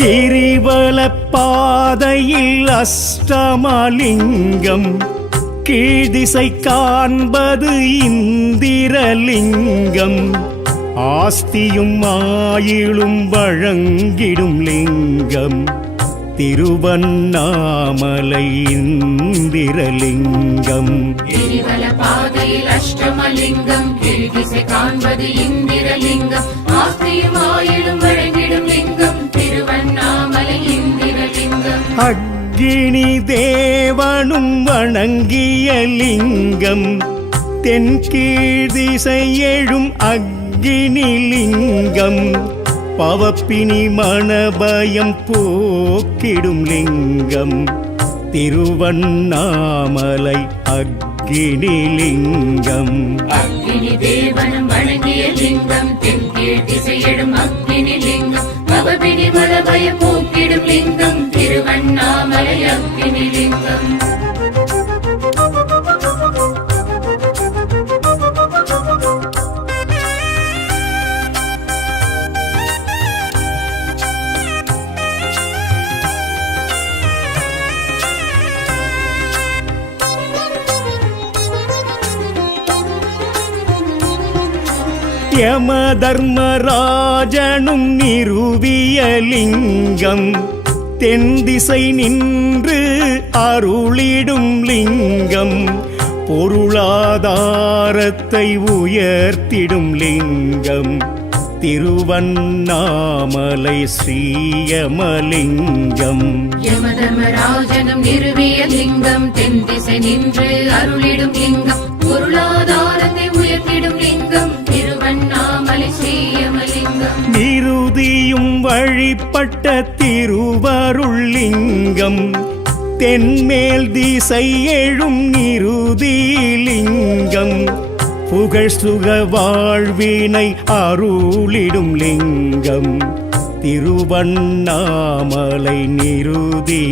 கிரிவல பாதையில் அஷ்டமலிங்கம், கீழ்திசை காண்பது இந்திரலிங்கம், ஆஸ்தியும் ஆயிலும் வழங்கிடும் லிங்கம், திருவண்ணாமலை இந்திரலிங்கம். கிரிவல பாதையில் அஷ்டமலிங்கம், கீழ்திசை காண்பது இந்திரலிங்கம், ஆஸ்தியும் ஆயிலும் வழங்கிடும் லிங்கம், திருவண்ணாமலை இந்திரலிங்கம். அக்கினி தேவனும் வணங்கிய லிங்கம், தென்கீழ்திசை எழும் அக்கினி லிங்கம், பவப்பினி மணபயம் போக்கிடும் லிங்கம், திருவண்ணாமலை அக்கினி லிங்கம். அக்கினி தேவனும் வணங்கிய லிங்கம், தென்கீழ் திசையிடும் அக்கினி லிங்கம், பவப்பினி மணபயம் போக்கிடும் லிங்கம், திருவண்ணாமலை அக்கினி லிங்கம். யம தர்மராஜனும் நிறுவிய லிங்கம், தென்திசை நின்று அருளிடும் லிங்கம், பொருளாதாரத்தை உயர்த்திடும் லிங்கம், திருவண்ணாமலை ஸ்ரீயமலிங்கம். யமதர்மராஜனும் நிறுவிய லிங்கம், தென்திசை நின்று அருளிடும் லிங்கம், பொருளாதாரத்தை உயர்த்திடும் லிங்கம், திருவண்ணாமலை ஸ்ரீயமலிங்கம். நிருதியும் வழிபட்ட திருவருள் லிங்கம், தென்மேல் திசை எழும் நிருதி லிங்கம், புகழ் சுக வாழ்வினை அருளிடும் லிங்கம், திருவண்ணாமலை நிருதி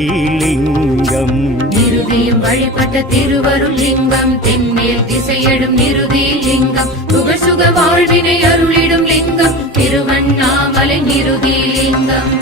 லிங்கம். நிருதியும் வழிபட்ட திருவருள் லிங்கம், தென்மேல் திசையடும் நிருதி லிங்கம், புகழ் சுக வாழ்வினை அருளிடும் லிங்கம், திருவண்ணாமலை நிருதி லிங்கம்.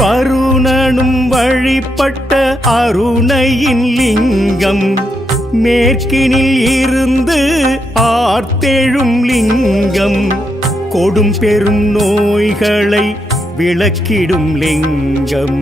வருணனும் வழிபட்ட அருணையின் லிங்கம், மேற்கினில் இருந்து ஆர்த்தெழும் லிங்கம், கொடும் பெரும் நோய்களை விளக்கிடும் லிங்கம்,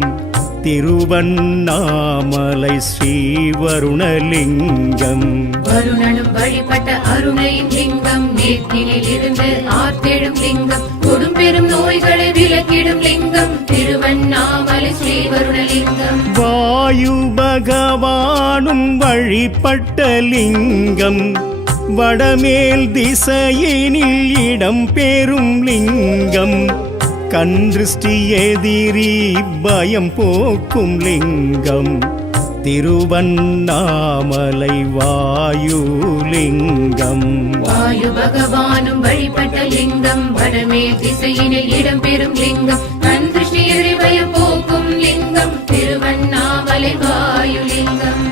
திருவண்ணாமலை ஸ்ரீவருணலிங்கம். வருணனும் வழிபட்ட அருணையின் லிங்கம், மேற்கினில் இருந்து ஆர்த்தெழும் லிங்கம், கொடும் பெரும் நோய்களை விளக்கிடும் லிங்கம், திருவண்ணாமலை ஸ்ரீவருணலிங்கம். வாயு பகவானும் வழிபட்ட லிங்கம், வடமேல் திசையினில் இடம் பெறும் லிங்கம், கண்திருஷ்டி எதிரி பயம் போக்கும் லிங்கம், திருவண்ணாமலை வாயுலிங்கம். வாயு பகவானும் வழிபட்ட லிங்கம், வடமேல் திசையினில் இடம் பெறும் லிங்கம், கண் திருஷ்டி எதிரி பயம் போக்கும் லிங்கம், திருவண்ணாமலை வாயுலிங்கம்.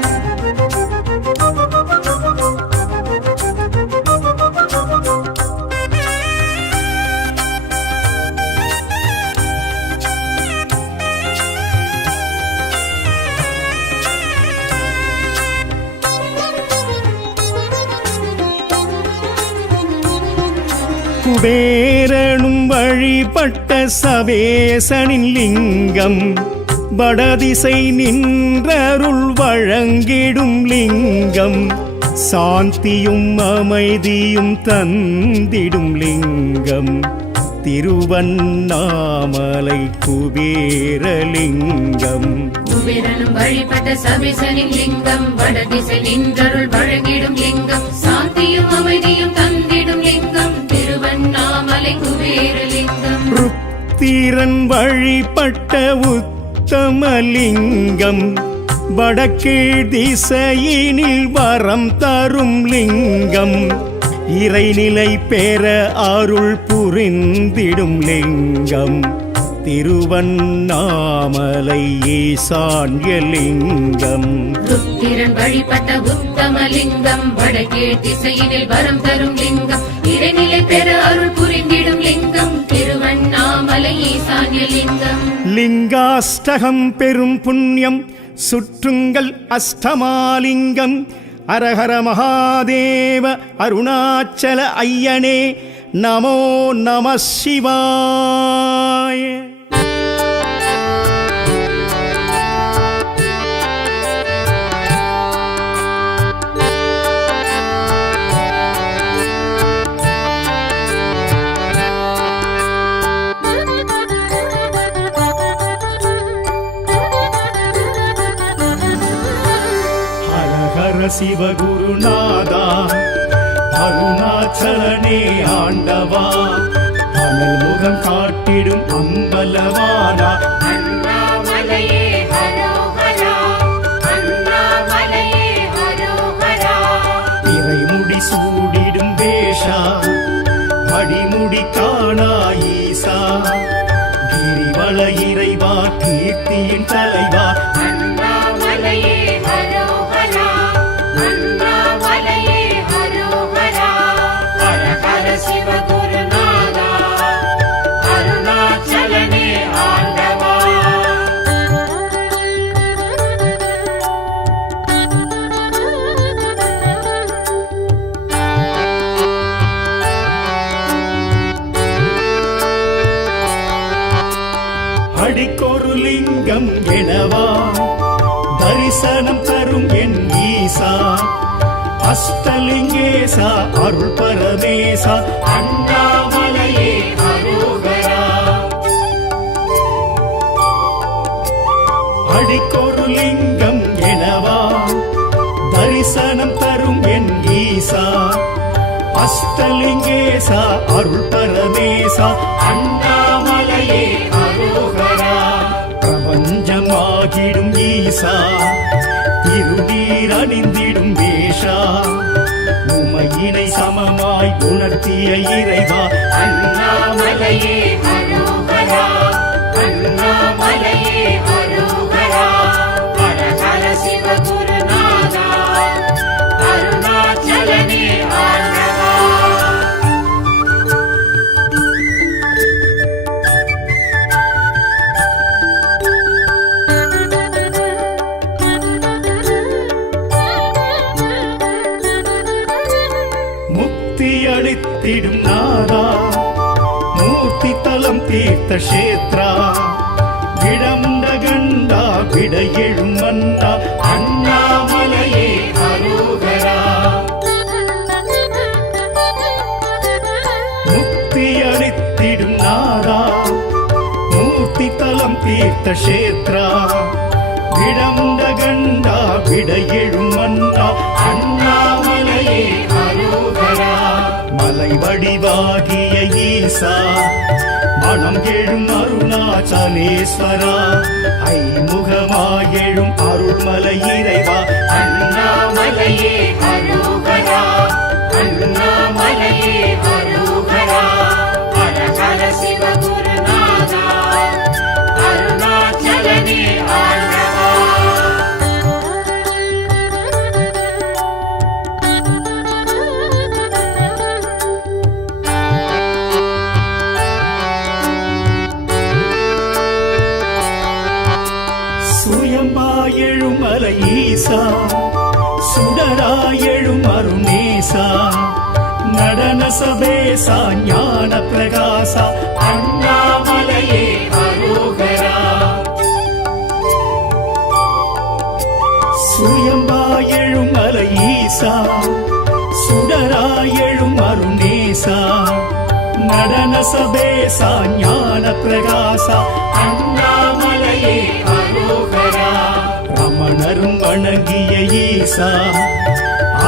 குபேரனும் வழிபட்ட சவேசனின் லிங்கம், வடதிசை நின்றருள் வழங்கிடும் லிங்கம், சாந்தியும் அமைதியும் தந்திடும் லிங்கம், திருவண்ணாமலை குபேரலிங்கம். குபேரனும் வழிபட்ட சவேசனின் லிங்கம், வடதிசை நின்றருள் வழங்கிடும் லிங்கம், சாந்தியும் அமைதியும் தந்திடும் லிங்கம், திருவண்ணாமலை குபேரலிங்கம். ருத்திரன் வழிபட்ட உத்தமலிங்கம், வடக்கீழ் திசையினில் வரம் தரும் லிங்கம், இறைநிலை பெற அருள் புரிந்திடும் லிங்கம் திருவண்ணாமலை ஈசான்ய லிங்கம். ருத்திரன் வழிபட்ட உத்தமலிங்கம் வடக்கே திசையினில் வரம் தரும் லிங்கம் இறைநிலை பெற அருள் புரிந்திடும் லிங்கம் திருவண்ணாமலை ஈசான்ய லிங்கம். லிங்காஷ்டகம் பெரும் புண்ணியம் சுற்றுங்கள் அஷ்டமாலிங்கம். அரஹர மகாதேவ அருணாச்சல ஐயனே நமோ நம சிவாய. சிவகுருநாதா அருணாச்சலனே ஆண்டவா அனல் முகம் காட்டிடும் அம்பலவானா அண்ணாமலையே ஹரோஹரா அண்ணாமலையே ஹரோஹரா. இறைமுடி சூடிடும் வேஷா அடிமுடி காணா ஈசா கிரிவல இறைவா கீர்த்தியின் தலைவா அண்ணாமலையே ஹரோஹரா அண்ணாமலையே ஹரோஹரா. ஹர ஹர சிவகுருநாதா அருணாச்சலனே ஆண்டவா. அடிக்கொரு லிங்கம் எனவா தரிசனம் தரும் என் ஈசா அஷ்டலிங்கேசா அருள் பரமேசா அண்ணாமலையே ஹரோஹரா. அடிக்கொரு லிங்கம் எனவா தரிசனம் தரும் என் ஈசா அஷ்டலிங்கேசா அருள் பரமேசா அண்ணாமலையே ஹரோஹரா. பிரபஞ்சமாகிடும் ஈசா இருடீர் அணிந்திடும் வேஷா உமையினை சமமாய் உணர்த்திய இறைவா அண்ணாமலையே ஹரோஹரா அண்ணாமலையே ஹரோஹரா. ஹர ஹர சிவகுருநாதா அருணாச்சலனே ஆண்டவா. முக்தி அளித்திடும் நாதா மூர்த்தி தலம் தீர்த்த கஷேத்ரா விடமுண்ட கண்டா விட எழும் மன்னா அண்ணாமலையே ஹரோஹரா. முக்தி அளித்திடும் நாதா மூர்த்தி தலம் தீர்த்த கஷேத்ரா விடமுண்ட கண்டா விட எழும் மன்னா அண்ணாமலையே ஹரோஹரா. மலை வடிவாகிய ஈசா மனம் எழும் அருணாச்சலேஸ்வரா ஐமுகமாயெழும் அருள்மலை இறைவா அண்ணாமலையே ஹரோஹரா அண்ணாமலையே ஹரோஹரா. ஹர ஹர சிவகுருநாதா அருணாச்சலனே ஆண்டவா. சுயம்பாயெழும் மலை ஈசா சுடராயெழும் அருணேசா நடன சபேசா ஞான பிரகாசா அண்ணாமலையே ஹரோஹரா. சுயம்பாயெழும் மலை ஈசா சுடராயெழும் அருணேசா நடன சபேசா ஞான பிரகாசா அண்ணாமலையே ஹரோஹரா. ரமணரும் வணங்கிய ஈசா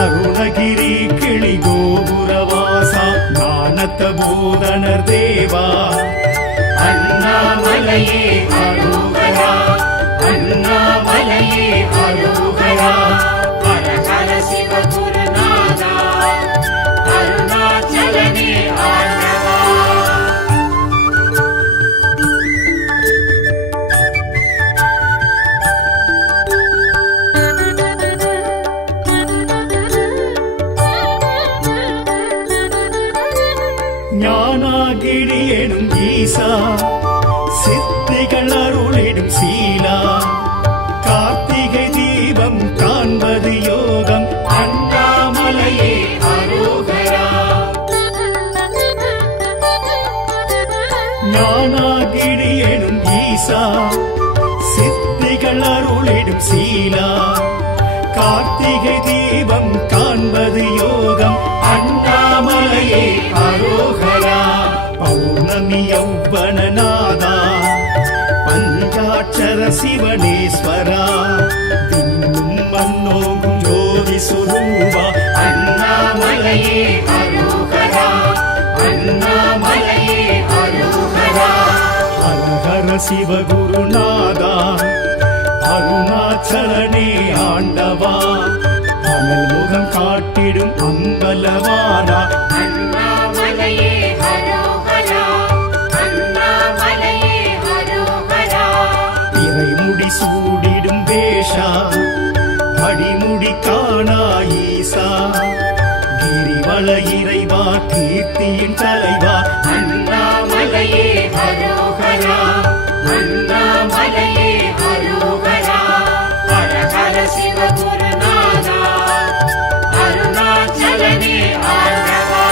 அருணகிரி கிளி கோபுரவாசா ஞானத்த போதனர் தேவா அண்ணாமலையே ஹரோஹரா அண்ணாமலையே ஹரோஹரா. ஹர ஹர சிவகுருநாதா அருணா ஞானாகிடி எனும் ஈசா சித்திகள் அருளிடும் சீலா கார்த்திகை தீபம் காண்பது யோகம் அண்ணாமலையே அரோகரா ஞானாகிடி எனும் ஈசா சித்திகள் அருளிடும் சீலா கார்த்திகை தீபம் காண்பது யோகம் அண்ணாமலையே அரோகரா பௌர்ணமி யௌவனநாதா பஞ்சாட்சர சிவனேஸ்வரா தின்னும் மன்னோகும் ஜோதி சுரூபா அண்ணாமலையே அரோகரா அண்ணாமலையே அரோகரா ஹர ஹர சிவகுருநாதா அருணாச்சலனே ஆண்டவா அனல் முகம் காட்டிடும் அம்பலவானா அண்ணாமலையே அரோகரா அண்ணாமலையே அரோகரா இறைமுடி சூடிடும் வேஷா அடிமுடி காணா ஈசா கிரிவல இறைவா கீர்த்தியின் தலைவா அண்ணாமலையே அரோகரா அண்ணாமலையே அரோகரா ஹர ஹர சிவகுருநாதா அருணாச்சலனே ஆண்டவா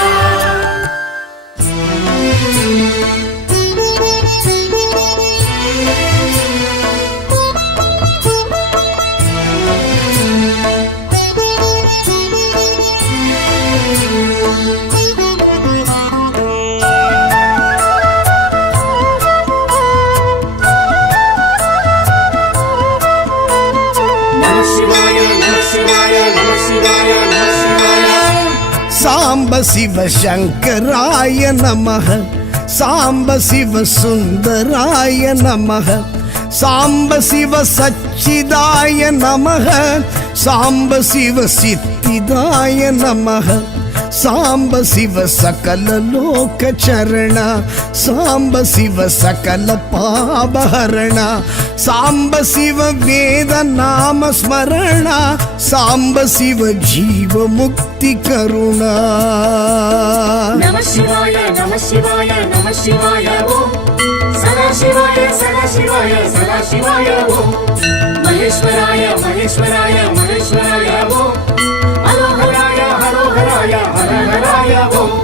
சாம்ப சிவ சங்கராய நமஹ சாம்ப சிவ சுந்தராய நமஹ சாம்ப சிவ சச்சிதாய நமஹ சாம்ப சிவ சித்திதாய நமஹ சாம்ப சிவ சகல லோக சரண சாம்ப சிவ சகல பாபஹரண சாம்ப சிவ வேத நாம ஸ்மரண சாம்ப சிவ ஜீவ முக்தி கருணா நம சிவாய நம சிவாய நம சிவாய ஓம் சதா சிவாய சதா சிவாய சதா சிவாய ஓம் மகேஸ்வராய மகேஸ்வராய மகேஸ்வராய ஓம் ஹரோஹராய ஹரோஹராய ஹரஹராய ஓம்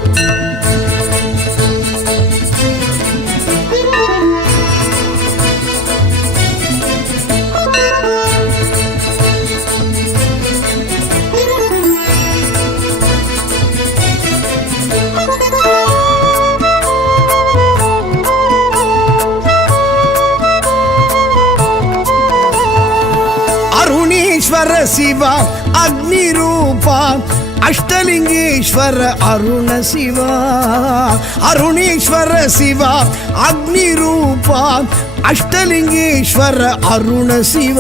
ಅರುಣೇಶ್ವರ ಶಿವ ಅಗ್ನಿ ರೂಪ ಅಷ್ಟಲಿಂಗೇಶ್ವರ ಅರುಣ ಶಿವ ಅರುಣೇಶ್ವರ ಶಿವ ಅಗ್ನಿ ರೂಪ ಅಷ್ಟಲಿಂಗೇಶ್ವರ ಅರುಣ ಶಿವ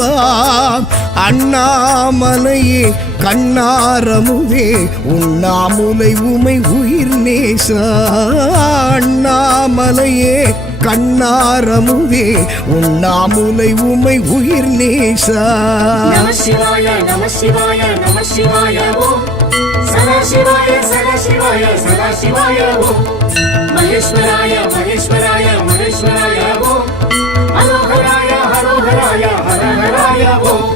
அண்ணாமலையே கண்ணாரமுவே உண்ணாமுலை உமை உயிர் நேச அண்ணாமலையே கண்ணாரமுவே உண்ணாமுலை உமை உயிர் நேச நம சிவாய நம சிவாய நம சிவாய ஓம் சதா சிவாய சதா சிவாய சதா சிவாய ஓம் மகேஸ்வராய மகேஸ்வராய மகேஸ்வராய ஓம் ஹரோஹராய ஹரோஹராய ஹரஹராய ஓம்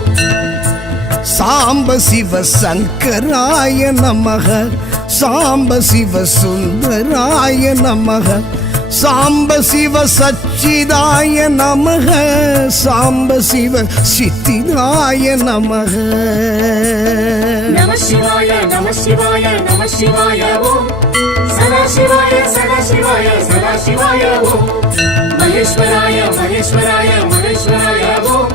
சாம்ப சிவ சங்கராய நமக சாம்ப சிவ சுந்தராய நமக சாம்ப சிவ சச்சிதாய நமக சாம்ப சிவ சித்திதாய நமக நம சிவாய நம சிவாய நம சிவாய ஓம் சதா சிவாய சதா சிவாய சதா சிவாய ஓம் மகேஸ்வராய மகேஸ்வராய மகேஸ்வராய ஓம்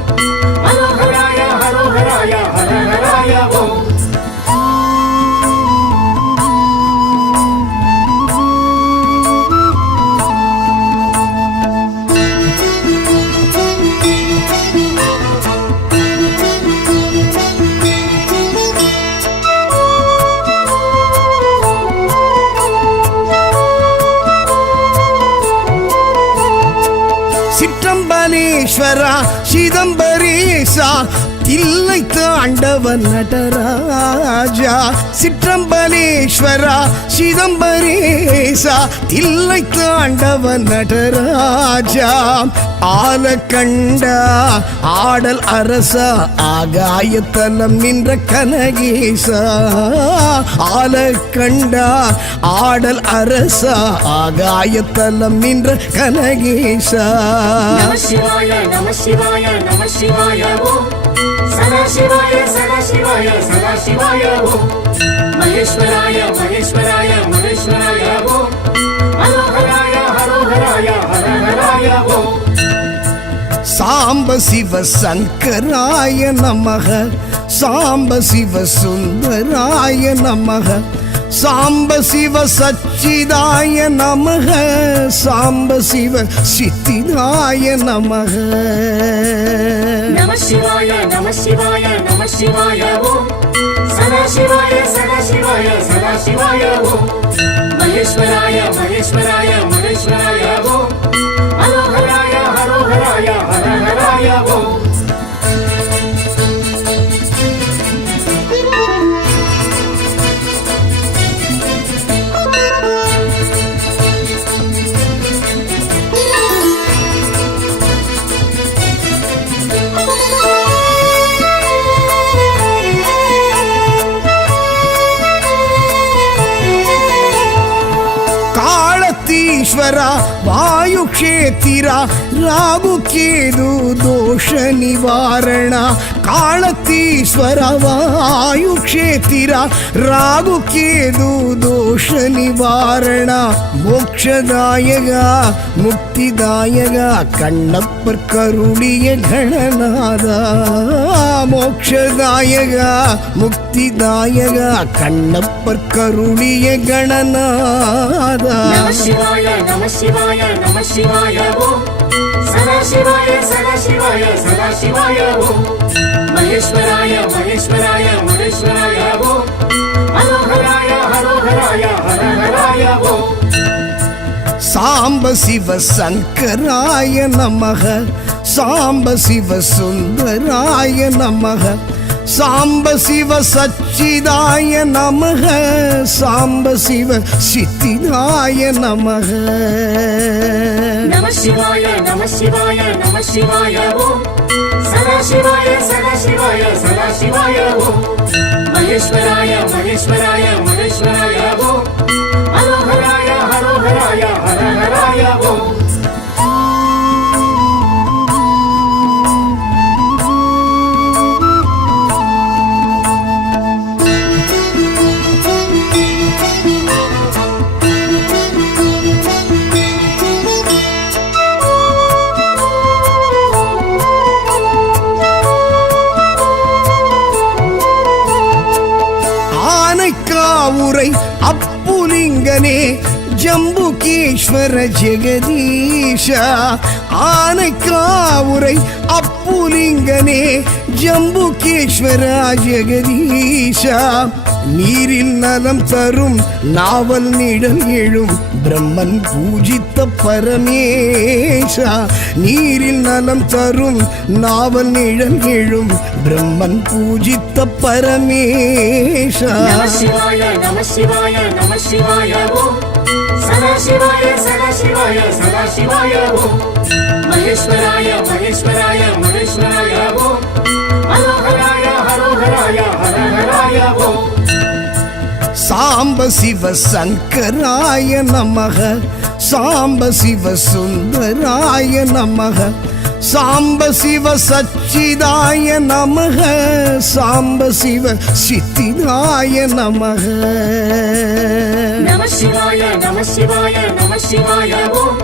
ஹரோஹராய ஹரோஹராய ஹரஹராய ஓம் சிற்றம்பலேஸ்வரா சிதம்பரேசா தில்லை தாண்டவன் நடராஜா சிற்றம்பலேஸ்வரா சிதம்பரேசா தில்லை தாண்டவன் நடராஜா ஆலக்கண்டா ஆடல் அரசா ஆகாயத்தலம் நின்ற கனகேசா ஆலக்கண்டா ஆடல் அரசா ஆகாயத்தலம் நின்ற கனகேசா நம சிவாய நம சிவாய நம சிவாய ஓம் சதா சிவாய சதா சிவாய சதா சிவாய ஓம் மகேஸ்வராய மகேஸ்வராய மகேஸ்வராய ஓம் ஹரோஹராய ஹரோஹராய ஹரஹராய ஓம் சாம்ப சிவ சங்கராய நமக சாம்ப சிவ சுந்தராய நமக சாம்ப சிவ சச்சிதாய நமக சாம்ப சிவ சித்திதாய நமக நம சிவாய நம சிவாய நம சிவாய ஓம் சதா சிவாய சதா சிவாய சதா சிவாய ஓம் மகேஸ்வராய மகேஸ்வராய மகேஸ்வராய ஓம் ஹரோஹராய ஹரோஹராய ஹரஹராய ஓம் ஈஸ்வரா வாயு க்ஷேத்திரா ராகு கேது தோஷ நிவாரண காலத்தீஸ்வர வாயு க்ஷேத்திரா ராகு கேது தோஷ நிவாரண மோக்ஷதாயகா முக்திதாயகா கண்ணப்பர் கருளிய கணநாதா மோக்ஷதாயகா முக்திதாயகா கண்ணப்பர் கருளிய கணநாதா நம சிவாய நம சிவாய நம சிவாய ஓம் சதா சிவாய சதா சிவாய சதா சிவாய ஓம் மகேஸ்வராய மகேஸ்வராய மகேஸ்வராய ஓம் ஹரோஹராய ஹரோஹராய ஹரஹராய ஓம் சாம்ப சிவ சங்கராய நமக சாம்ப சிவ சுந்தராய நமக சாம்ப சிவ சச்சிதாய நமக சாம்ப சிவ சித்திதாய நமக நம சிவாய நம சிவாய நம சிவாய ஓம் சதா சிவாய சதா சிவாய சதா சிவாய ஓம் மகேஸ்வராய மகேஸ்வராய மகேஸ்வராய ஓம் ஹரோஹராய ஹரோஹராய ஹரஹராய ஓம் ஆனைக்காவுரை அப்புலிங்கனே ஜம்புகேஸ்வர ஜெகதீஷா ஆனைக்காவுரை அப்புலிங்கனே ஜம்புகேஸ்வர ஜெகதீஷா நீரில் நலம் தரும் நாவல் நிழல் எழும் பிரம்மன் பூஜித்த பரமேஷா நீரில் நலம் தரும் நாவல் நிழல் எழும் பிரம்மன் பூஜித்த பரமேஷா நம சிவாய நம சிவாய நம சிவாய ஓம் சதா சிவாய சதா சிவாய சதா சிவாய ஓம் மகேஸ்வராய மகேஸ்வராய மகேஸ்வராய ஓம் ஹரோஹராய ஹரோஹராய ஹரஹராய ஓம் சாம்ப சிவ சங்கராய நமக சாம்ப சிவ சுந்தராய நமக சாம்ப சிவ சச்சிதாய நமக சாம்ப சிவ சித்திதாய நமக நம சிவாய நம சிவாய நம சிவாய ஓம்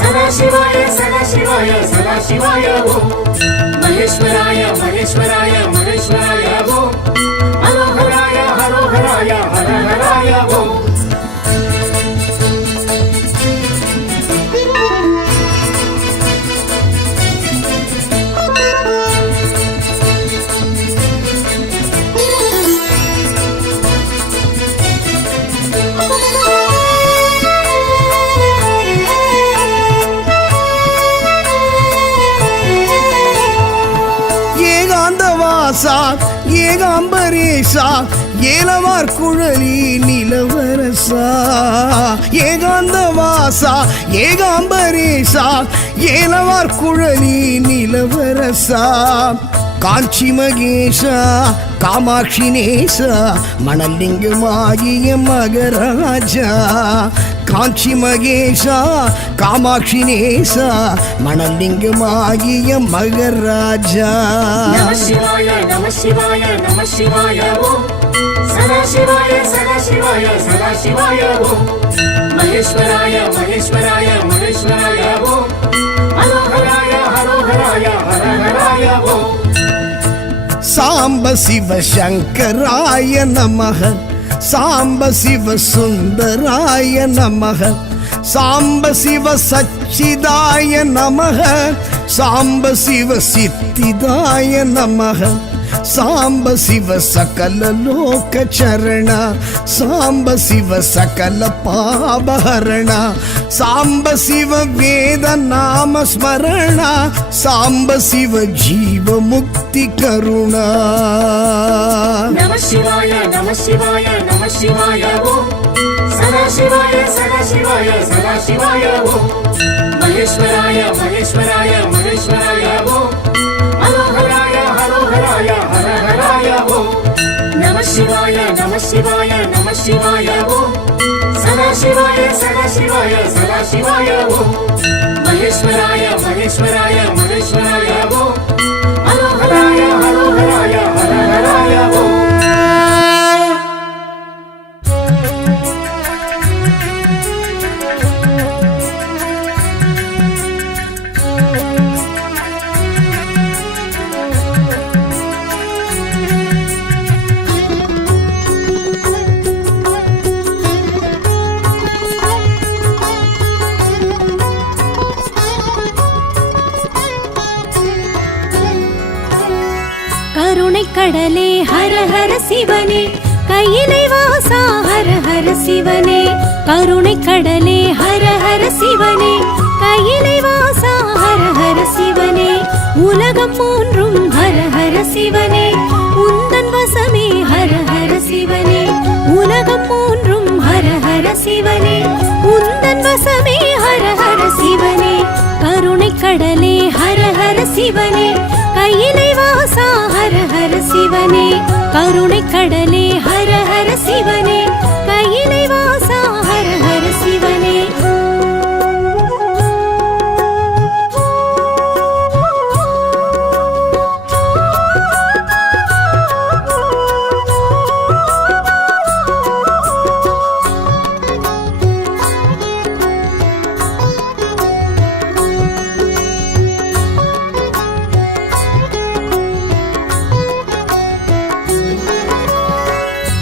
சதா சிவாய சதா சிவாய சதா சிவாய ஓம் மகேஸ்வராய மகேஸ்வராய மகேஸ்வராய ஓம் ஹரோஹராய ஹரோஹராய ஹரஹராய ஓம் வாசா ஏகாம்பரேசா ஏலவார் குழலி நிலவரசா ஏகாந்த வாசா ஏகாம்பரேசா ஏலவார் குழலி நிலவரசா காஞ்சி மகேஷா காமாட்சி நேசா மணலிங்கமாகிய மகராஜா காஞ்சி மகேஷா காமாட்சி நேசா மணலிங்கமாகிய மகராஜா நம சிவாய நம சிவாய நம சிவாய ஓம் சதா சிவாய சதா சிவாய சதா சிவாய ஓம் மகேஸ்வராய மகேஸ்வராய மகேஸ்வராய ஓம் ஹரோஹராய ஹரோஹராய ஹரஹராய ஓம் சாம்ப சிவ சங்கராய நமஹ சாம்ப சிவ சுந்தராய நமஹ சாம்ப சிவ சச்சிதாய நமஹ சாம்ப சிவ சித்திதாய நமஹ சாம்ப சிவ சகல லோக சரண சாம்ப சிவ சகல பாபஹரண சாம்ப சிவ வேத நாம ஸ்மரண சாம்ப சிவ ஜீவ முக்தி கருணா நம சிவாய நம சிவாய நம சிவாய ஓம் சதா சிவாய சதா சிவாய சதா சிவாய ஓம் மகேஸ்வராய மகேஸ்வராய மகேஸ்வராய ஓம் ஹரோஹராய ஹரோஹராய ஹரஹராய ஓம் நம சிவாய நம சிவாய நம சிவாய ஓம் சதா சிவாய சதா சிவாய சதா சிவாய ஓம் மகேஸ்வராய மகேஸ்வராய மகேஸ்வராய ஓம் ஹரோஹராய ஹரோஹராய ஹரஹராய ஓம் கடலே ஹர ஹர சிவனே கையிலை வாசா ஹர ஹர சிவனே கருணை கடலே ஹர ஹர சிவனே கையிலை வாசா ஹர ஹர சிவனே உலகம் மூன்றும் ஹர ஹர சிவனே உந்தன் வசமே ஹர ஹர சிவனே உலகம் மூன்றும் ஹர ஹர சிவனே உந்தன் வசமே ஹர ஹர சிவனே கருணை கடலே ஹர ஹர சிவனே கையிலை வாசா ஹர ஹர சிவனே கருணை கடலே ஹர ஹர சிவனே கையிலை வாசா ஹர ஹர சிவனே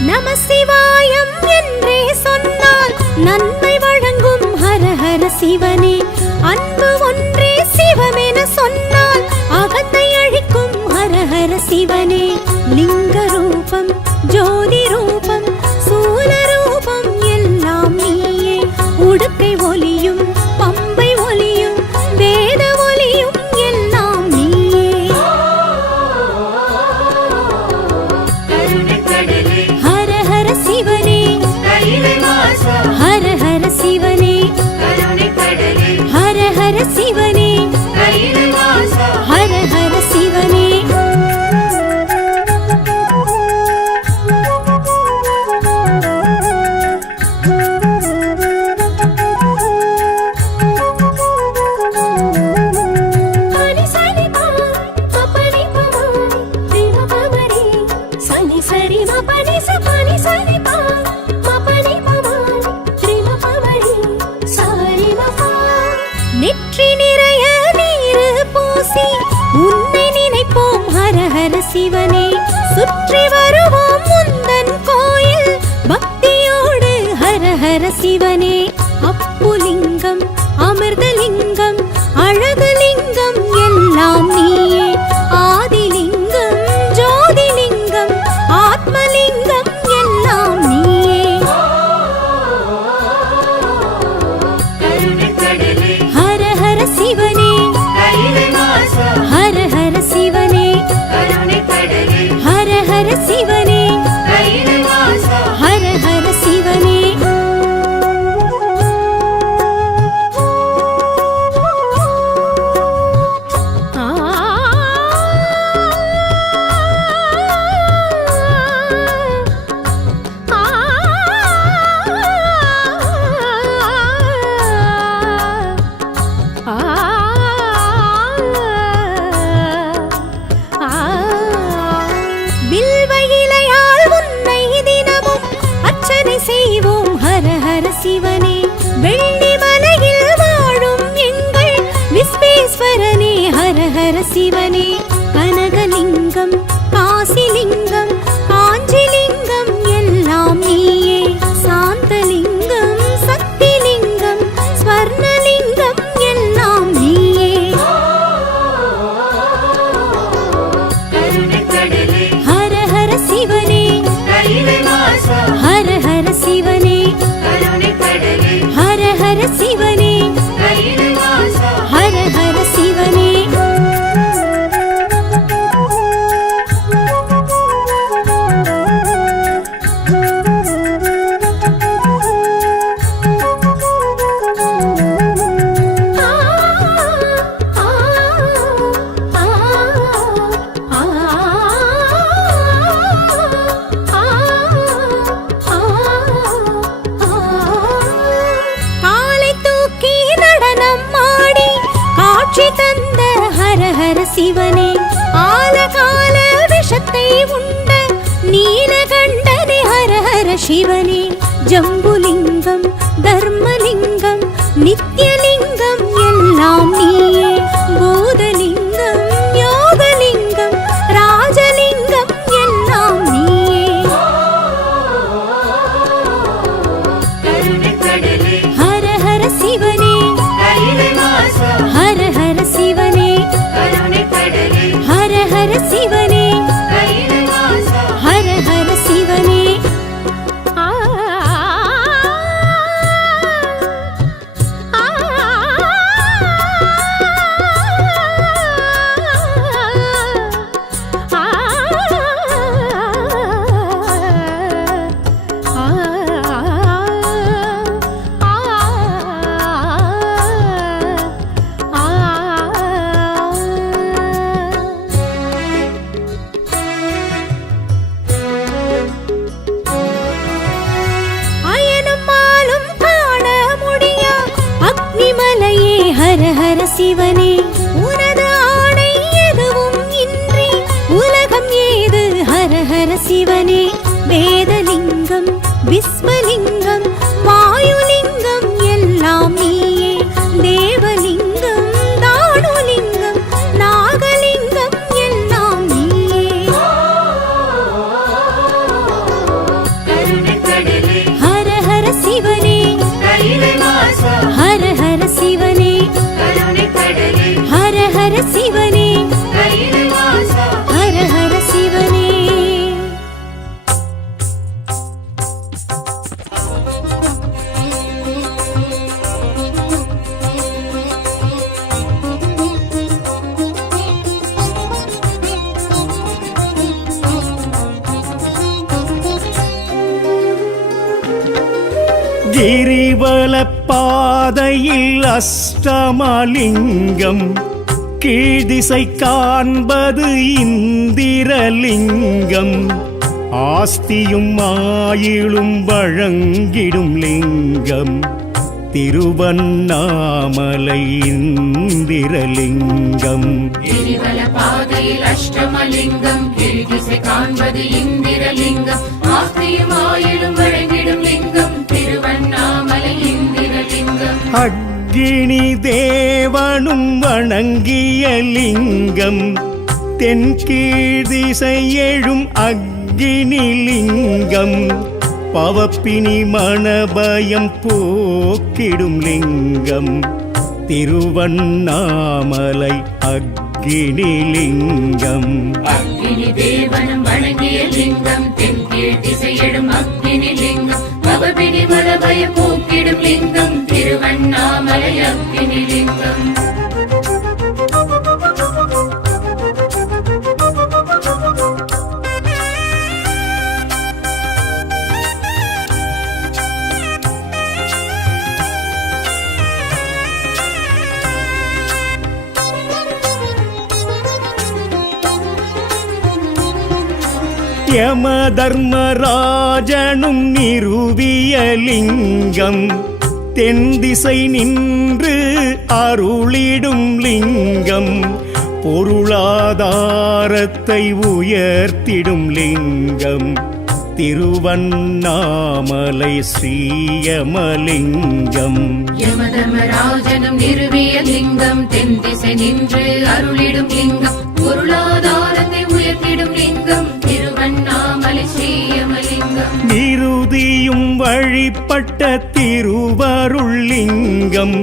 நம சிவாயம் என்றே சொன்னால் நன்மை வழங்கும் ஹர ஹர சிவனே அன்பு ஒன்றே சிவமென சொன்னால் அகத்தை அழிக்கும் ஹர ஹர சிவனே லிங்க ரூபம் ஜோதி ரூபம் சூல ரூபம் எல்லாம் நீயே உடுக்கை ஒலியும் பம்பை ஒலியும் வேத ஒலியும் எல்லாம் நீயே ஹர ஹர சிவனே ஹர ஹர சிவனே ஹர ஹர சிவனே ஹர ஹர சிவனே நெற்றி நிறைய நீரு பூசி உன்னை நினைப்போம் ஹர ஹர சிவனே சுற்றி வருவோம் முந்தன் கோயில் பக்தியோடு ஹர ஹர சிவனே அப்புலிங்கம் அமிர்தலிங்கம் அழகுலிங்கம் எல்லாம் நீயே ஆதிலிங்கம் ஜோதிலிங்கம் ஆத்மலிங்கம் எல்லாம் நீயே ஹர ஹர சிவனே ஹர ஹர சிவனே செய்வோம் ஹர ஹர சிவனே. வெள்ளி மலையில் வாழும் எங்கள் விஸ்வேஸ்வரனே ஹர ஹர சிவனே. கனகலிங்கம் காசிலிங்கம் காஞ்சிலிங்கம் எல்லாம் நீயே. சாந்தலிங்கம் சக்திலிங்கம் ஸ்வர்ணலிங்கம் எல்லாம் நீயே. ஹர ஹர சிவனே ஹர ஹர சிவனே ஹர ஹர சிவனே ஹர ஹர சிவனே. சிவனே ஆலகால விஷத்தை உண்ட நீலகண்டனே ஹர ஹர சிவனே. ஜம்புலிங்கம் தர்மலிங்கம் நித்யலிங்கம் எல்லாம் நீயே. பூதலிங்கம் யோகலிங்கம் ராஜலிங்கம் எல்லாம் நீயே. ஹர ஹர சிவனே ஹர ஹர சிவனே ஹர ஹர சிவனே ஹர ஹர சிவனே. ஹர ஹர சிவனே உனது ஆணை எதுவும் இன்றி உலகம் ஏது ஹர ஹர சிவனே. வேதலிங்கம் விஸ்வலிங்கம் வாயுலிங்கம் எல்லாம் நீயே. தேவலிங்கம் தானுலிங்கம் நாகலிங்கம் எல்லாம் நீயே. ஹர ஹர சிவனே ஹர ஹர சிவனே ஹர ஹர சிவனே ஹர ஹர சிவனே. கிரிவலப்பாதையில் அஷ்டமலிங்கம் கீழ்திசை காண்பது இந்திரலிங்கம். ஆஸ்தியும் ஆயிலும் வழங்கிடும் லிங்கம் திருவண்ணாமலை இந்திரலிங்கம். கிரிவல பாதையில் அஷ்டமலிங்கம் கீழ்திசை காண்பது இந்திரலிங்கம். ஆஸ்தியும் ஆயிலும் வழங்கிடும் லிங்கம் திருவண்ணாமலை இந்திரலிங்கம். அக்னி தேவனும் வணங்கிய லிங்கம் தென்கீழ்திசை எழும் அக்னி லிங்கம். பவப்பினி மணபயம் போக்கிடும் லிங்கம் திருவண்ணாமலை அக்னி லிங்கம். அக்னி தேவனும் வணங்கிய லிங்கம் தென்கீழ் திசையிடும் அக்னி லிங்கம். பவப்பினி மணபயம் போக்கிடும் லிங்கம் திருவண்ணாமலை அக்னி லிங்கம். யம தர்மராஜனும் நிறுவிய லிங்கம் தென்திசை நின்று அருளிடும் லிங்கம். பொருளாதாரத்தை உயர்த்திடும் லிங்கம் திருவண்ணாமலை ஸ்ரீயமலிங்கம். யமதர்மராஜனும் நிறுவிய லிங்கம், தென் திசை நின்று அருளிடும் லிங்கம், பொருளாதாரத்தை உயர்த்திடும் லிங்கம், திருவண்ணாமலை ஸ்ரீயமலிங்கம். நிருதியும் வழிபட்ட திருவருள் லிங்கம்,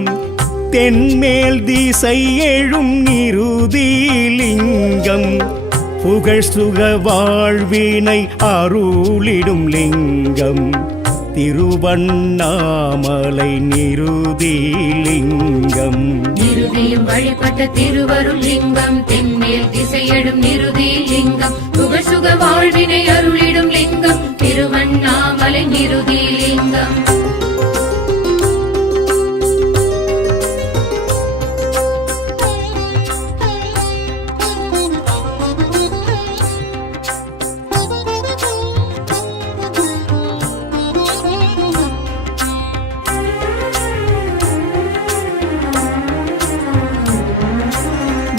தென்மேல் திசை எழும் நிருதிலிங்கம், புகழ் சுக வாழ்வினை அருளிடும் லிங்கம், திருவண்ணாமலை நிருதிலிங்கம். நிருதியும் வழிபட்ட திருவருள் லிங்கம், தென்மேல் திசையடும் நிருதிலிங்கம், புகழ் சுக வாழ்வினை அருளிடும் லிங்கம், திருவண்ணாமலை நிருதிலிங்கம்.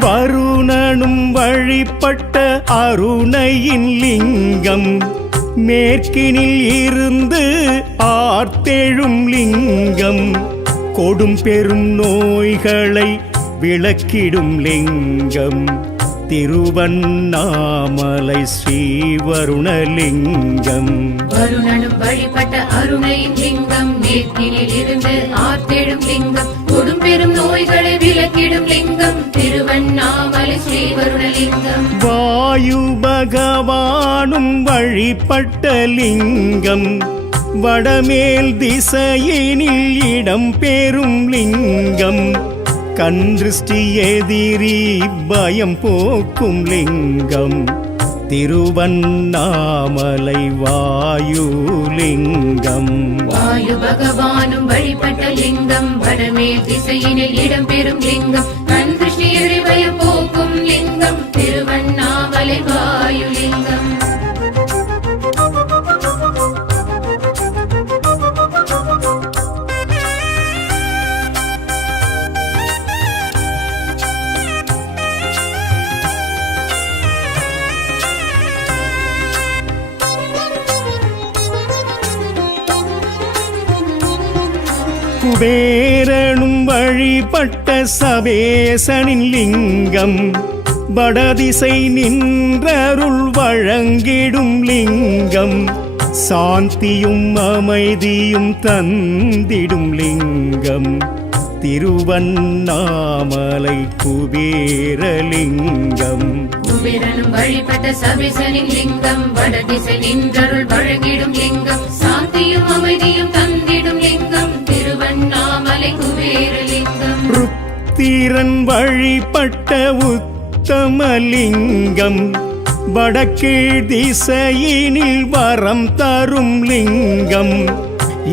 வருணனும் வழிபட்ட அருணையின் லிங்கம், மேற்கினில் இருந்து ஆர்த்தெழும் லிங்கம், கொடும் பெரும் நோய்களை விளக்கிடும் லிங்கம், திருவண்ணாமலை ஸ்ரீவருணலிங்கம். வருணனும் வழிபட்ட அருணையின் லிங்கம், மேற்கினில் இருந்து ஆர்த்தெழும் லிங்கம், கொடும் பெரும் நோய்களை விளக்கிடும் லிங்கம், திருவண்ணாமலை ஸ்ரீவருணலிங்கம். வாயு பகவானும் வழிபட்ட லிங்கம், வடமேல் திசையினில் இடம் பெறும் லிங்கம், கன்றிஷ்டி எதிரி பயம் போக்கும் லிங்கம், திருவண்ணாமலை வாயுலிங்கம். வாயு பகவானும் வழிபட்ட லிங்கம், வடமேல் திசையினில் இடம் பெறும் லிங்கம், கன்றிஷ்டி எதிரி பயம் போக்கும் லிங்கம், திருவண்ணாமலை வாயுலிங்கம். குபேரனும் வழிபட்ட சவேசனின் லிங்கம், வடதிசை நின்றருள் வழங்கிடும் லிங்கம், சாந்தியும் அமைதியும் தந்திடும் லிங்கம், திருவண்ணாமலை குபேரலிங்கம். குபேரனும் வழிபட்ட சவேசனின் லிங்கம், வடதிசை நின்றருள் வழங்கிடும் லிங்கம், சாந்தியும் அமைதியும் தந்திடும் லிங்கம், திருவண்ணாமலை குபேரலிங்கம். ருத்திரன் வழிபட்ட உத்தமலிங்கம், வடக்கீழ் திசையினில் வரம் தரும் லிங்கம்,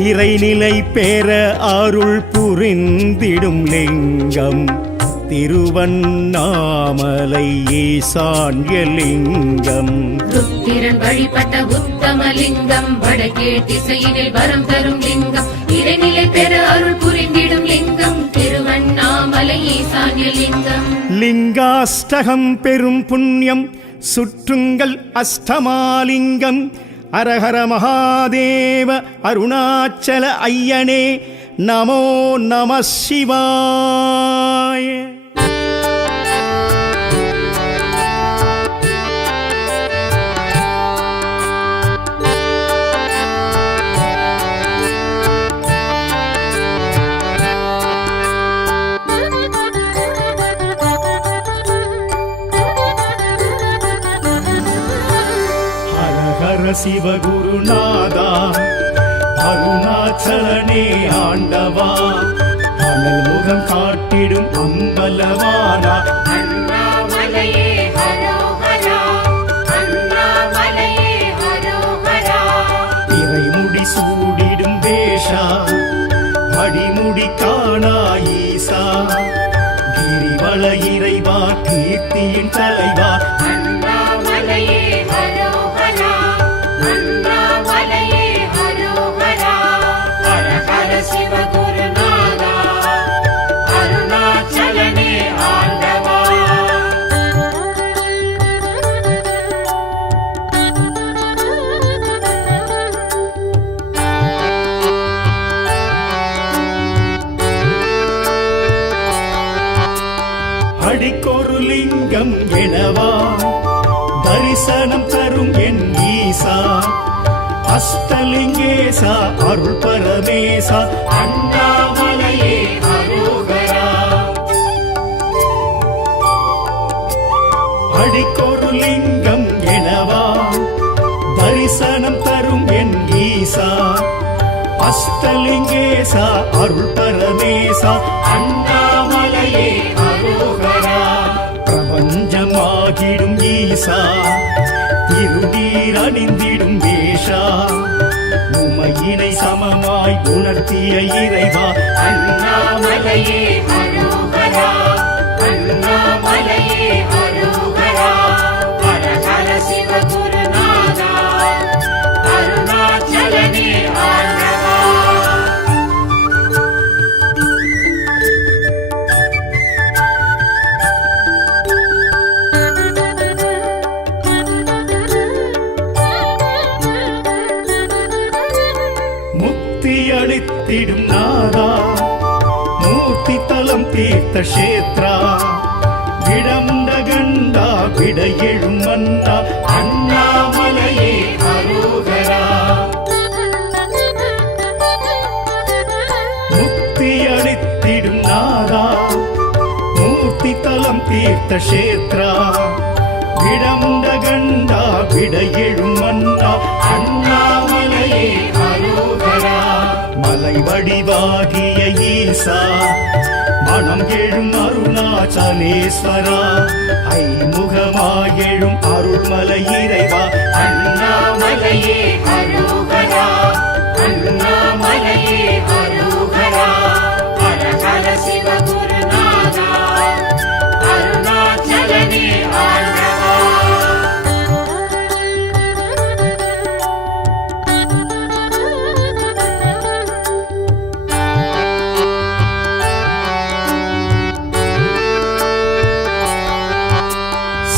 இறைநிலை பெற அருள் புரிந்திடும் லிங்கம், திருவண்ணாமலை ஈசான்யலிங்கம். ருத்திரன் வழிபட்ட உத்தமலிங்கம், வடக்கீழ் திசையினில் வரம் தரும் லிங்கம், இறைநிலை பெற அருள் புரிந்திடும் லிங்கம், திருவண்ணாமலை ஈசான்யலிங்கம். லிங்காஷ்டகம் பெரும் புண்ணியம் சுற்றுங்கள் அஷ்டமாலிங்கம், அரஹர மகாதேவ அருணாச்சல ஐயனே நமோ நம சிவாய. சிவகுருநாதா அருணாச்சலனே ஆண்டவா, அனல் முகம் காட்டிடும் அம்பலவானா, அண்ணாமலையே ஹரோஹரா, அண்ணாமலையே ஹரோஹரா. இறைமுடி சூடிடும் வேஷா, அடிமுடி காணா ஈசா, கிரிவல இறைவா கீர்த்தியின் தலைவா, அண்ணாமலையே ஹரோஹரா, அண்ணாமலையே ஹரோஹரா. ஹர ஹர சிவகுருநாதா, அருணாச்சலனே ஆண்டவா. எனவா தரிசனம் தரும் என் ஈசா அஷ்டலிங்கேசா அருள் பரமேசா அண்ணாமலையே அரோகரா அடிக்கொரு லிங்கம் எனவா தரிசனம் தரும் என் ஈசா அஷ்டலிங்கேசா அருள் பரமேசா அண்ணாமலையே அரோகரா பிரபஞ்சமாகிடும் ஈசா திருநீர் அணிந்திடும் வேஷா உமையினை சமமாய் உணர்த்திய இறைவா அண்ணாமலையே அரோகரா அண்ணாமலையே அரோகரா ஹர ஹர சிவ குருநாதா அருணாச்சலனே ஆண்டவா முக்தி அளித்திடும் நாதா மூர்த்தி தலம் தீர்த்த கஷேத்ரா விடமுண்ட கண்டா விட எழும் மன்னா அண்ணாமலையே அரோகரா முக்தி அளித்திடும் நாதா மூர்த்தி தலம் தீர்த்த கஷேத்ரா விடமுண்ட கண்டா விட எழும் மன்னா அண்ணாமலையே அரோகரா மலை வடிவாகிய ஈசா மனம் எழும் அருணாச்சலேஸ்வரா ஐமுகமாயெழும் அருள்மலை இறைவா அண்ணாமலையே அரோகரா அண்ணாமலையே அரோகரா ஹர ஹர சிவ குருநாதா அருணாச்சலனே ஆண்டவா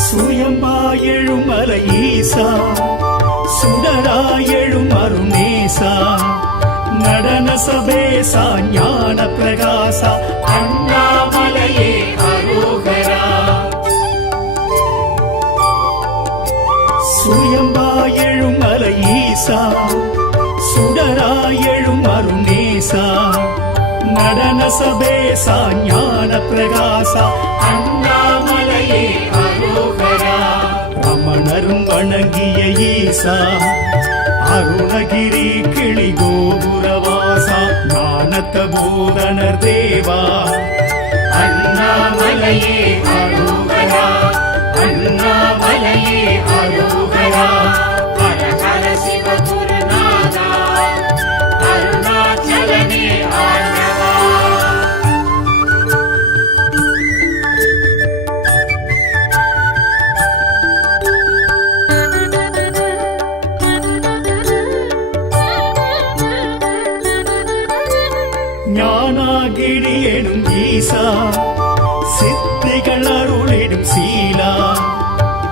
சுயம்பாயெழும் மலை ஈசா சுடராயெழும் அருணேசா நடன சபேசா ஞான பிரகாசா அண்ணாமலையே அரோகரா சுயம்பாயெழும் மலை ஈசா சுடராயெழும் அருணேசா நடன சபேசா ஞான பிரகாசா அண்ணாமலையே அரோகரா ரமணரும் வணங்கிய ஈசா அருணகிரி கிளி கோபுரவாசா ஞானத்த போதனர் தேவா அண்ணாமலையே அரோகரா அண்ணாமலையே அரோகரா ஹர ஹர சிவ குருநாதா அருணாச்சலனே ஆண்டவா ஞானாகிரி எனும் ஈசா சித்திகள் அருளிடும் சீலா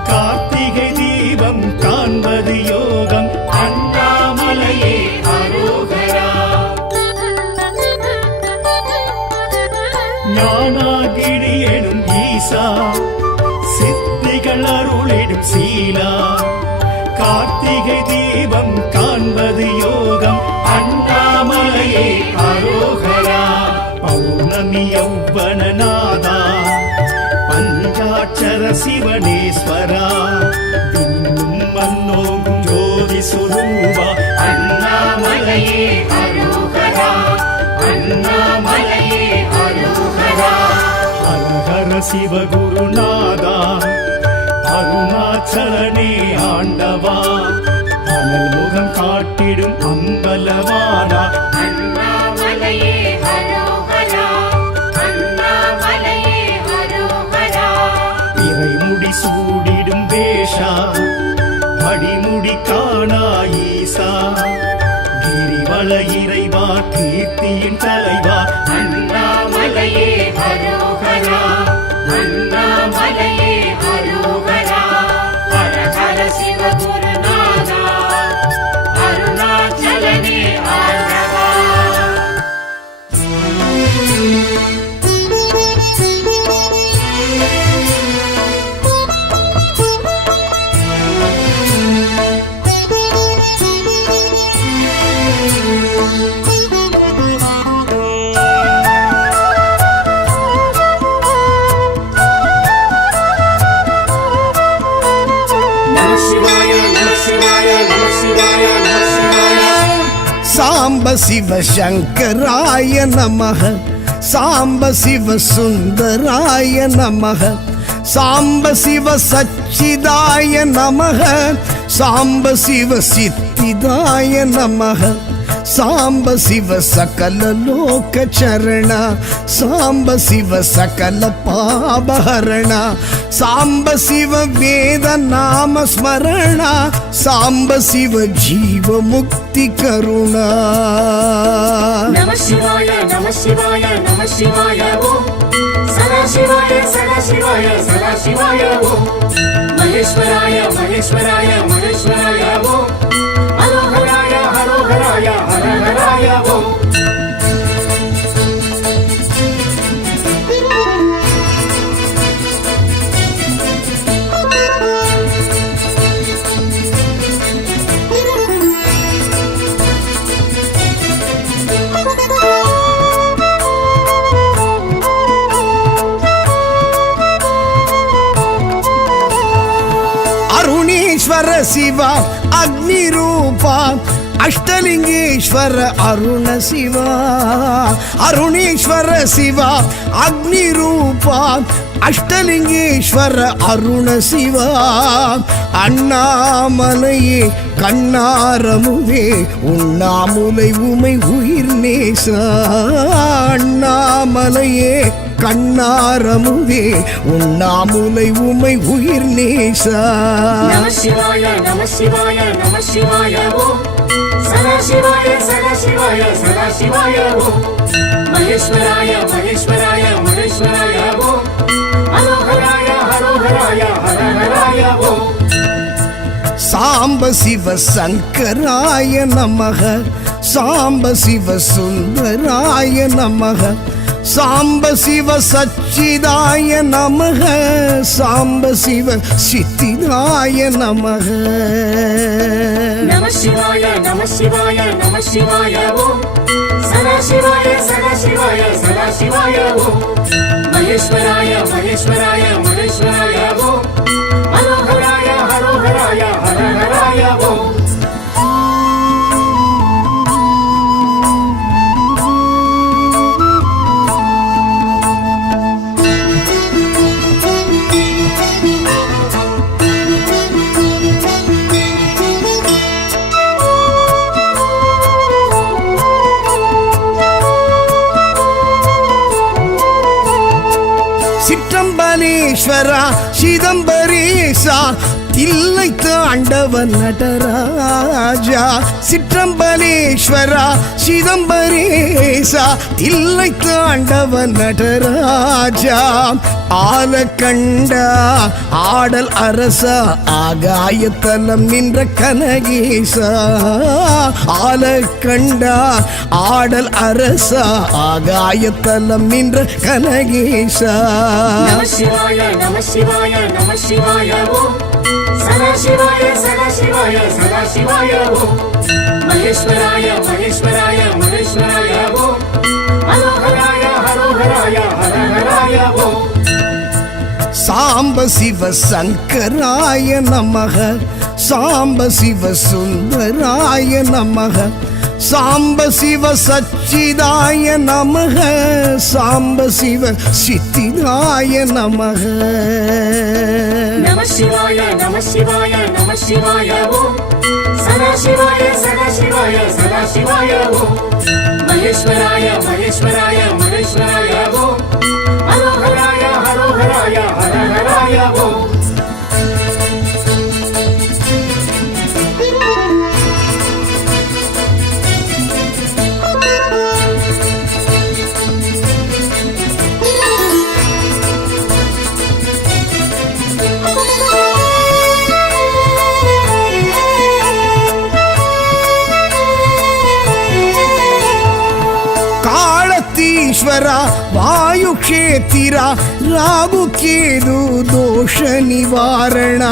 கார்த்திகை தீபம் காண்பது யோகம் அண்ணாமலையே அரோகரா ஞானாகிரி எனும் ஈசா சித்திகள் அருளிடும் சீலா கார்த்திகை தீபம் காண்பது யோகம் அண்ணாமலையே அரோகரா பௌர்ணமி யௌவனநாதா பஞ்சாட்சர சிவனேஸ்வரா விண்ணும் மன்னோகும் ஜோதி சுரூபா அண்ணாமலையே அரோகரா அண்ணாமலையே அரோகரா ஹர ஹர சிவகுருநாதா அருணாச்சலனே ஆண்டவா அனல் முகம் காட்டிடும் அம்பலவானா அண்ணாமலையே அரோகரா அண்ணாமலையே அரோகரா இறைமுடி சூடிடும் வேஷா அடிமுடி காணா ஈசா கிரிவல இறைவா கீர்த்தியின் தலைவா அண்ணாமலையே அரோகரா அண்ணாமலையே அரோகரா ஹர ஹர சிவ குருநாதா அருணாச்சலனே ஆண்டவா சாம்ப சிவ சங்கராய நமக சாம்ப சிவ சுந்தராய நமக சாம்ப சிவ சச்சிதாய நமக சாம்ப சிவ சித்திதாய நமக சாம்ப சிவ சகல லோக சரண சாம்ப சிவ சகல பாபஹரண சாம்ப சிவ வேத நாம ஸ்மரண சாம்ப சிவ ஜீவ முக்தி கருணா நம சிவாய நம சிவாய நம சிவாய ஓம் சதா சிவாய சதா சிவாய சதா சிவாய ஓம் மகேஸ்வராய மகேஸ்வராய மகேஸ்வராய ஓம் ஹரோஹராய ஹரோஹராய ஹரஹராய ஓம் ಅರುಣೇಶ್ವರ ಶಿವ ಅಗ್ನಿ ರೂಪ ಅಷ್ಟಲಿಂಗೇಶ್ವರ ಅರುಣ ಶಿವ ಅರುಣೇಶ್ವರ ಶಿವ ಅಗ್ನಿ ರೂಪ அஷ்டலிங்கேஸ்வர அருண சிவா அண்ணாமலையே கண்ணாரமுவே உண்ணாமுலை உமை உயிர் நேசா அண்ணாமலையே கண்ணாரமுவே உண்ணாமுலை உமை உயிர் நேசா நம சிவாய நம சிவாய நம சிவாய ஓம் சதா சிவாய சதா சிவாய சதா சிவாய ஓம் மகேஸ்வராய மகேஸ்வராய மகேஸ்வராய ஓம் ஹரோஹராய ஹரோஹராய ஹரஹராய ஓம் சாம்ப சிவ சங்கராய நமக சாம்ப சிவ சுந்தராய நமக சாம்ப சிவ சச்சிதாய நமக சாம்ப சிவ சித்திதாய நமக நம சிவாய நம சிவாய நம சிவாய ஓம் சதா சிவாய சதா சிவாய சதா சிவாய ஓம் மகேஸ்வராய மகேஸ்வராய மகேஸ்வராய ஓம் ஹரோஹராய ஹரோஹராய ஹரஹராய ஓம் சிற்றம்பலேஸ்வரா சிதம்பரேசா தில்லை தாண்டவன் நடராஜா சிற்றம்பலேஸ்வரா சிதம்பரேசா தில்லை தாண்டவன் நடராஜா ஆலக்கண்டா ஆடல் அரசா ஆகாயத்தலம் நின்ற கனகேசா ஆலக்கண்டா ஆடல் அரசா ஆகாயத்தலம் நின்ற கனகேசா நம சிவாய நம சிவாய நம சிவாய ஓம் சதா சிவாய சதா சிவாய சதா சிவாய ஓம் மகேஸ்வராய மகேஸ்வராய மகேஸ்வராய ஓம் ஹரோஹராய ஹரோஹராய ஹரஹராய ஓம் சாம்ப சிவ சங்கராய நமக சாம்ப சிவ சுந்தராய நமக சாம்ப சிவ சச்சிதாய நமக சாம்ப சிவ சித்திதாய நமக நம சிவாய நம சிவாய நம சிவாய ஓம் சதா சிவாய சதா சிவாய சதா சிவாய ஓம் மகேஸ்வராய மகேஸ்வராய மகேஸ்வராய ஓம் ஹரோஹராய ஹரோஹராய ஹரஹராய ஓம் ಈಶ್ವರ ವಾಯು ಕ್ಷೇತ್ರ ರಾಗು ಕೇದು ದೋಷ ನಿವಾರಣ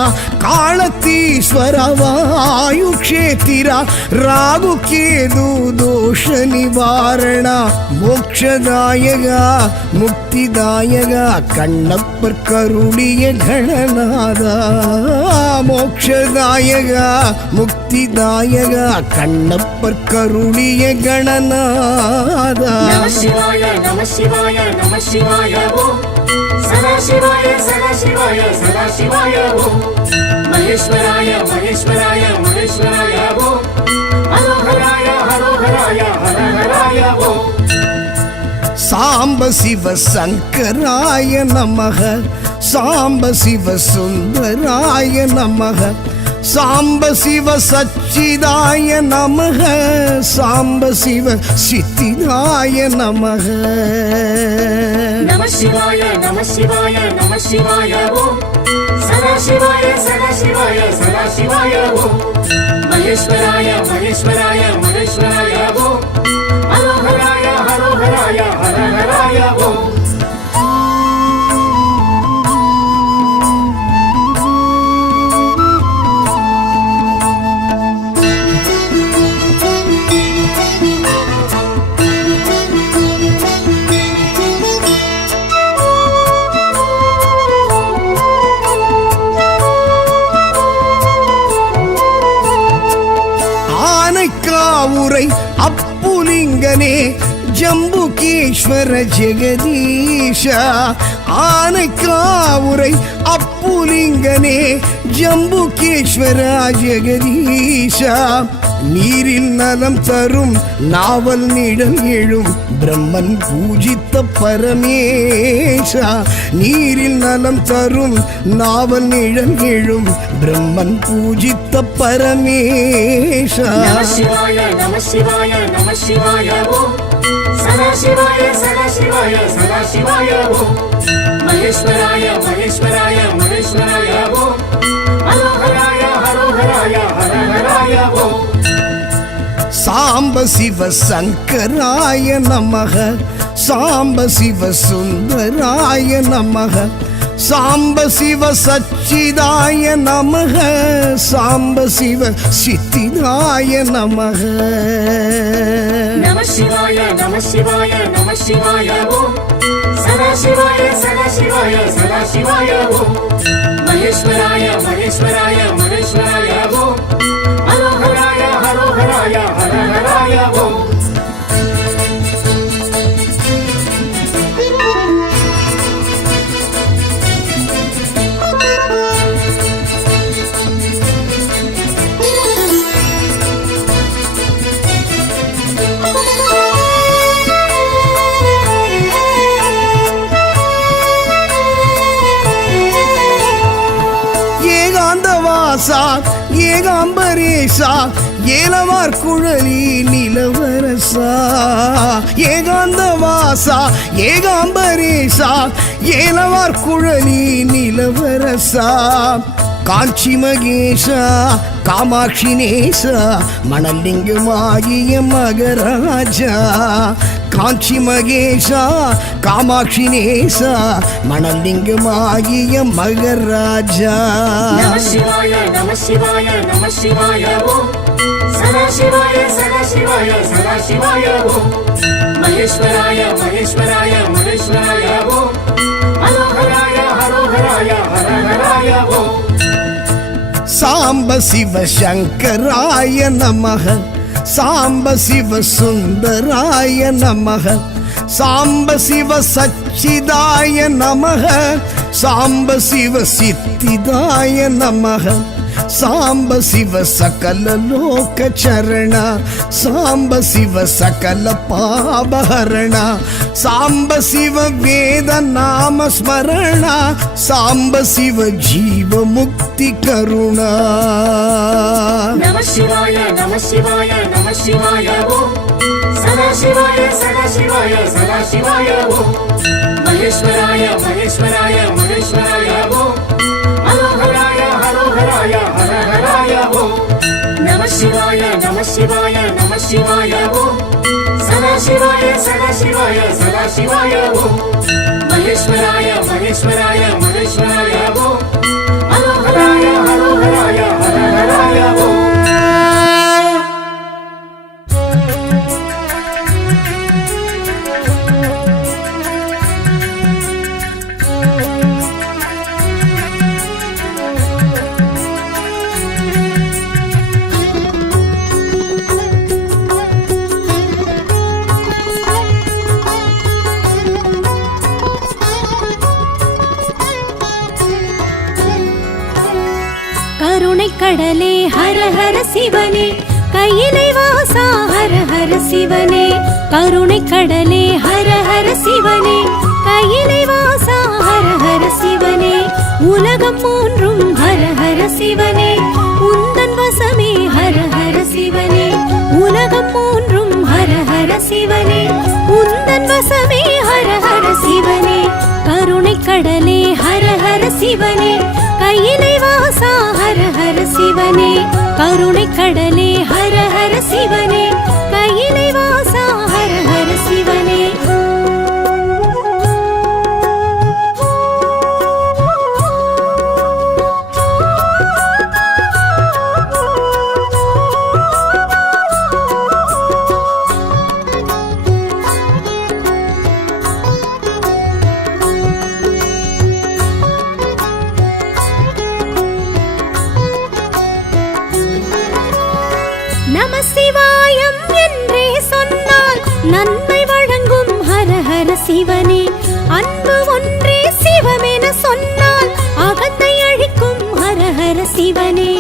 ಕಾಳತೀಶ್ವರ ವಾಯು ಕ್ಷೇತ್ರ ರಾಗು ಕೇದು ದೋಷ நிவாரண மோக்ஷதாயகா முக்திதாயகா கண்ணப்பர் கருளிய கணநாதா மோக்ஷதாயகா முக்திதாயகா கண்ணப்பர் கருளிய கணநாதா நம சிவாய நம சிவாய நம சிவாய ஓம் சதாசிவாய சதாசிவாய சதாசிவாய ஓம் மகேஸ்வராய மகேஸ்வராய மகேஸ்வராய ஓம் ஹரோஹராய ஹரோஹராய ஹரஹராய ஓம் சாம்ப சிவ சங்கராய நமக சாம்ப சிவ சுந்தராய நமக சாம்ப சிவ சச்சிதாய நமக சாம்ப சிவ சித்திதாய நமக நம சிவாய நம சிவாய நம சிவாய ஓம் சதாசிவாய சதாசிவாய சதாசிவாய ஓம் மகேஸ்வராய மகேஸ்வராய மகேஸ்வராய ஓம் ஹரோஹராய ஹரோஹராய ஹரஹராய ஓம் ஆனைக்காவுரை அப்புலிங்கனே ஜம்புகேஸ்வர ஜெகதீஷா ஆனைக்காவுரை அப்புலிங்கனே ஜம்புகேஸ்வர ஜெகதீஷா நீரில் நலம் தரும் நாவல் நிழல் எழும் பிரம்மன் பூஜித்த பரமேஷா நீரில் நலம் தரும் நாவல் நிழல் எழும் பிரம்மன் பூஜித்த பரமேஷா நம சிவாய நம சிவாய நம சிவாய ஓம் சதாசிவாய சதாசிவாய சதாசிவாய ஓம் மகேஸ்வராய மகேஸ்வராய மகேஸ்வராய ஓம் ஹரோஹராய ஹரோஹராய ஹரஹராய ஓம் சாம்ப சிவ சங்கராய நமக சாம்ப சிவ சுந்தராய நமக சாம்ப சிவ சச்சிதாய நமக சாம்ப சிவ சித்திதாய நமக நம சிவாய நம சிவாய நம சிவாய ஓம் சதாசிவாய சதாசிவாய சதாசிவாய ஓம் மகேஸ்வராய மகேஸ்வராய மகேஸ்வராய ஓம் ஹரோஹராய ஹரோஹராய ஹரஹராய ஓம் ஏகாந்தவாசா ஏகாம்பரேசா ஏலவார் குழலி நிலவரசா ஏகாந்தவாசா ஏகாம்பரேசா ஏலவார் குழலி நிலவரசா காஞ்சி மகேஷா காமாட்சி நேசா மணலிங்கமாகிய மகராஜா காஞ்சி மகேஷா காமாட்சி நேசா மணலிங்கமாகிய மகராஜா நம சிவாய நம சிவாய நம சிவாய ஓம் சதாசிவாய சதாசிவாய சதாசிவாய ஓம் மகேஸ்வராய மகேஸ்வராய மகேஸ்வராய ஓம் ஹரோஹராய ஹரோஹராய ஹரஹராய ஓம் சாம்ப சிவ சங்கராய நமக சாம்ப சிவ சுந்தராய நமக சாம்ப சிவ சச்சிதாய நமக சாம்ப சிவ சித்திதாய நமக சாம்ப சிவ சகல லோக சரண சாம்ப சிவ சகல பாபஹரண சாம்ப சிவ வேத நாம ஸ்மரண சாம்ப சிவ ஜீவ முக்தி கருணா நம சிவாய நம சிவாய நம சிவாய ஓம் சதாசிவாய சதாசிவாய சதாசிவாய ஓம் மகேஸ்வராய மகேஸ்வராய மகேஸ்வராய ஓம் ஹரோஹராய ஹரோஹராய ஹரஹராய ஓம் நம சிவாய நம சிவாய நம சிவாய ஓம் சதாசிவாய சதாசிவாய சதாசிவாய ஓம் மகேஸ்வராய மகேஸ்வராய மகேஸ்வராய ஓம் ஹரோஹராய ஹரோஹராய ஹரஹராய ஓம் கடலே ஹர ஹர சிவனே கையிலை வாசா ஹர ஹர சிவனே கருணை கடலே ஹர ஹர சிவனே கையிலை வாசா ஹர ஹர சிவனே உலகம் மூன்றும் ஹர ஹர சிவனே உந்தன் வசமே ஹர ஹர சிவனே உலகம் மூன்றும் ஹர ஹர சிவனே உந்தன் வசமே ஹர ஹர சிவனே கருணை கடலே ஹர ஹர சிவனே கையிலை வாசா ஹர ஹர சிவனே கருணை கடலே ஹர ஹர சிவனே கையிலை வாசா ஹர ஹர சிவனே நம சிவாயம் என்றே சொன்னால் நன்மை வழங்கும் ஹர ஹர சிவனே அன்பு ஒன்றே சிவமென சொன்னால் அகத்தை அழிக்கும் ஹர ஹர சிவனே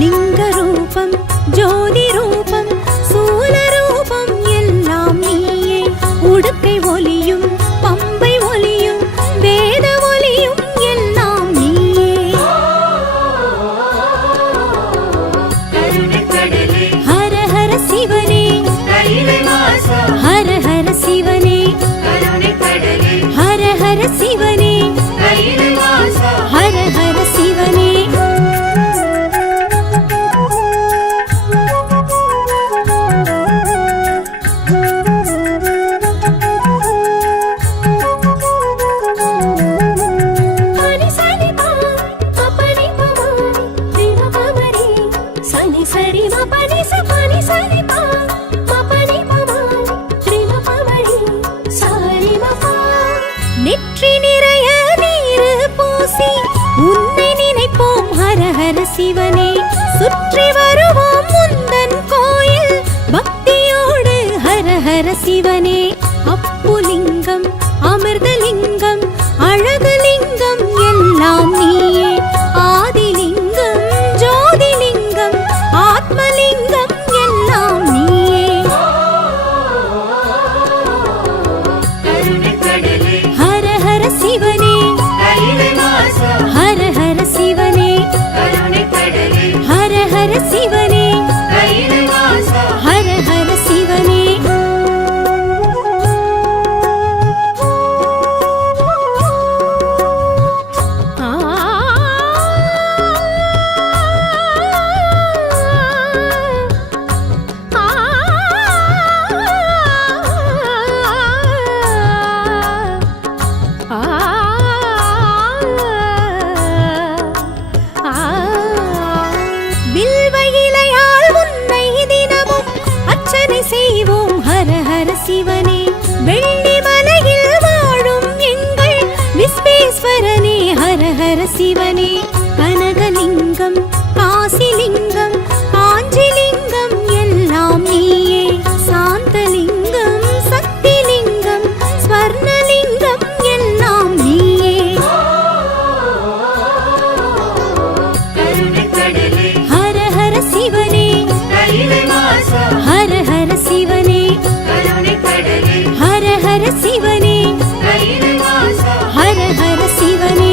லிங்க ரூபம் ஜோதி ரூபம் சூல ரூபம் எல்லாம் நீயே உடுக்கை ஒலியும் பம்பை ஒலியும் வேத ஒலியும் எல்லாம் நீயே ஹர ஹர சிவனே ஹர ஹர சிவனே ஹர ஹர சிவனே ஹர ஹர சிவனே நெற்றி நிறைய நீரு பூசி உன்னை நினைப்போம் ஹர ஹர சிவனே சுற்றி வருவோம் முந்தன் கோயில் பக்தியோடு ஹர ஹர சிவனே அப்புலிங்கம் அமிர்தலிங்கம் அழகுலிங்கம் எல்லாம் நீயே ஆதிலிங்கம் ஜோதிலிங்கம் ஆத்மலிங்கம் எல்லாம் நீயே ஹர ஹர சிவனே ஹர ஹர சிவனே ஹர ஹர சிவனே ஹர ஹர சிவனே செய்வோம் ஹர ஹர சிவனே வெள்ளி மலையில் வாழும் எங்கள் விஸ்வேஸ்வரனே ஹர ஹர சிவனே கனகலிங்கம் காசிலிங்கம் காஞ்சிலிங்கம் எல்லாம் நீயே சாந்தலிங்கம் சக்திலிங்கம் ஸ்வர்ணலிங்கம் எல்லாம் நீயே ஹர ஹர சிவனே ஹர ஹர சிவனே ஹர ஹர சிவனே ஹர ஹர சிவனே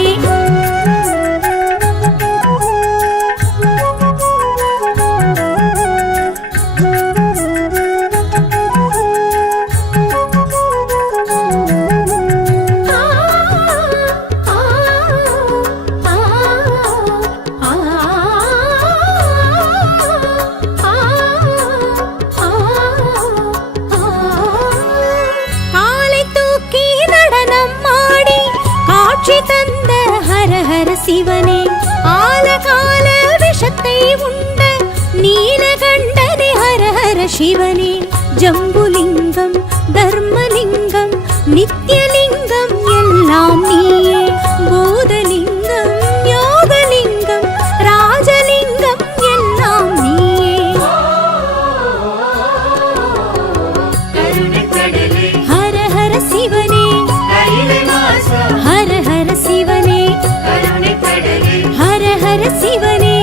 தந்த ஹர ஹர சிவனே ஆலகால விஷத்தை உண்ட நீலகண்டனே ஹர ஹர சிவனே ஜம்புலிங்கம் தர்மலிங்கம் நித்யலிங்கம் எல்லாம் நீயே பூதலிங்கம் யோகலிங்கம் ராஜலிங்கம் எல்லாம் நீயே ஹர ஹர சிவனே ஹர ஹர சிவனே ஹர ஹர சிவனே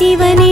சிவனே